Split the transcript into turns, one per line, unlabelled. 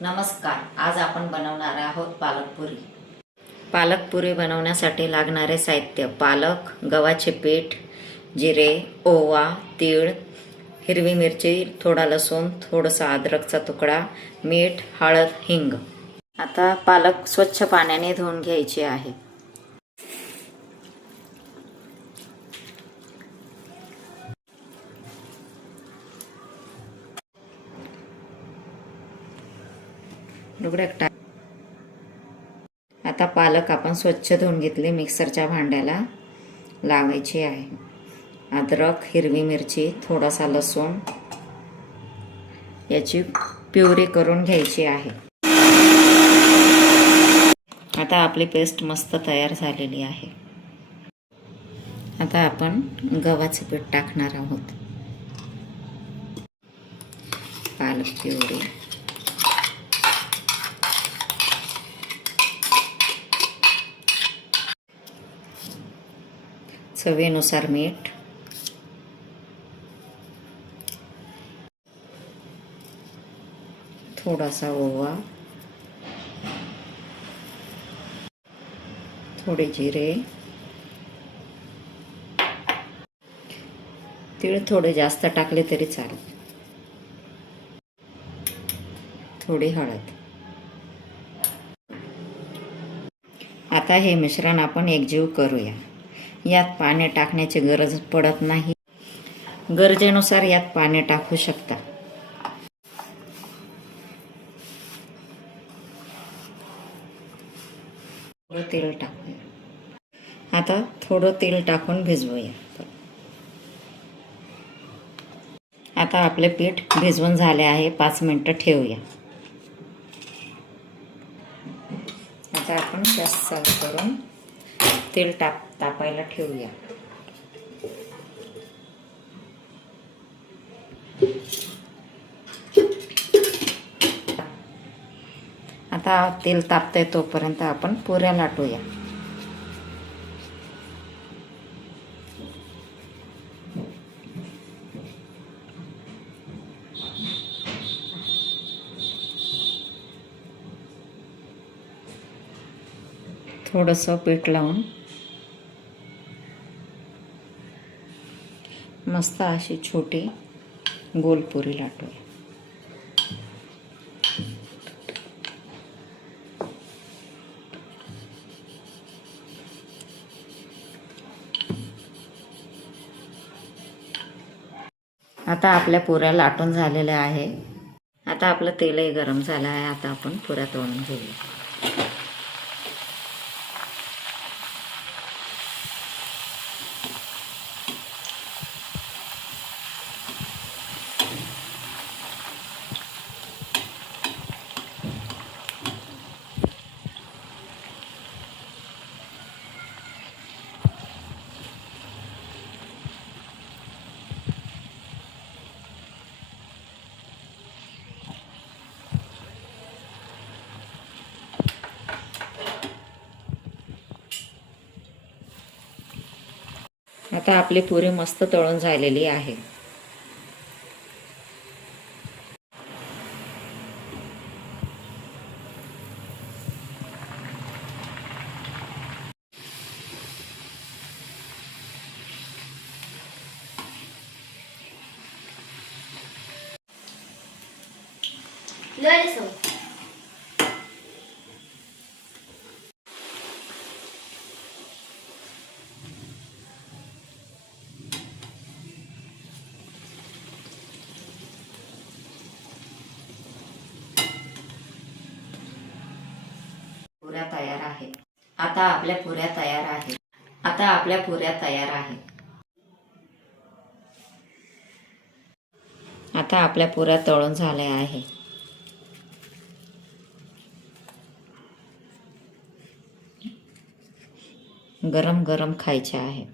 नमस्कार. आज आपण बनवणार आहोत पालकपुरी. पालकपुरी बनवण्यासाठी लागणारे साहित्य पालक गव्हाचे पीठ जिरे ओवा तीळ हिरवी मिरची थोडा लसूण थोडासा अद्रकचा तुकडा मीठ हळद हिंग. आता पालक स्वच्छ पाण्याने धुवून घ्यायचे आहे लुगड्यात टाक आता पालक आपण स्वच्छ धुवून घेतले मिक्सरच्या भांड्याला. लावायची आहे. अद्रक हिरवी मिरची थोडासा लसूण. याची प्युरी करून घ्यायची आहे. आता आपली पेस्ट मस्त तयार झालेली आहे. आता आपण गव्हाचे पीठ टाकणार आहोत. पालक प्युरी. चवीनुसार मीठ. थोडासा ओवा. थोडे जिरे. तीळ थोडे जास्त टाकले तरी चालेल. थोडी हळद. आता हे मिश्रण आपण एकजीव करूया. यात पाणी टाकण्याची गरज पडत नाही. गरजेनुसार यात पाणी टाकू शकता. थोडं तेल टाकूया. आता थोडं तेल टाकून भिजवूया. आता आपले पीठ भिजवून झाले आहे. पाच मिनटं ठेवूया. आता आपण गॅस चालू करून तेल टाप तापायला ठेवूया. आता तेल तापतंय तोपर्यंत आपण पुऱ्या लाटूया. थोडंसं पीठ लावून मस्त अशी छोटी गोलपुरी लाटूया आता आपल्या पुऱ्या लाटून झालेल्या आहे. आता आपलं तेलही गरम झालं आहे. आता आपण पुऱ्या तोडून घेऊया. आता आपली पुरी मस्त तळून झालेली आहे.
Lördag
पुऱ्या तयार आहेत आता आपल्या पुऱ्या तयार आहेत. आता आपल्या पुऱ्या तयार आहेत. आता आपल्या पुऱ्या तळून झाल्या आहे गरम गरम खायच्या आहे